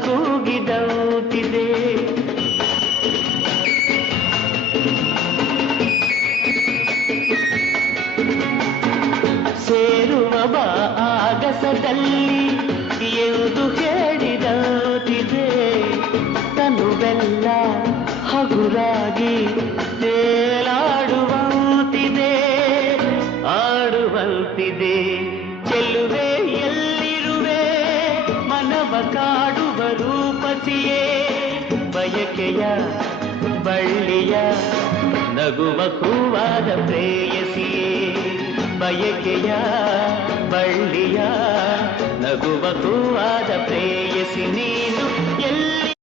ಕೂಗಿದಂತಿದೆ. ಸೇರುವ ಬಾ ಆಗಸದಲ್ಲಿ ಎಂದು ಹೇಳಿದಂತಿದೆ. ತನುವೆಲ್ಲ ಹಗುರಾಗಿ ತೇಲಾಡುವಂತಿದೆ, ಆಡುವಂತಿದೆ. ಚೆಲುವೆ ಎಲ್ಲಿರುವೆ, ಮನವ ಕಾಡುವ ರೂಪಸಿಯೇ, ಬಯಕೆಯ ಬಳ್ಳಿಯ ನಗುವ ಹೂವಾದ ಪ್ರೇಯಸಿಯೇ, ಬಯಕೆಯ ಬಳ್ಳಿಯ ನಗುವ ಹೂವಾದ ಪ್ರೇಯಸಿ ನೀನು ಎಲ್ಲಿ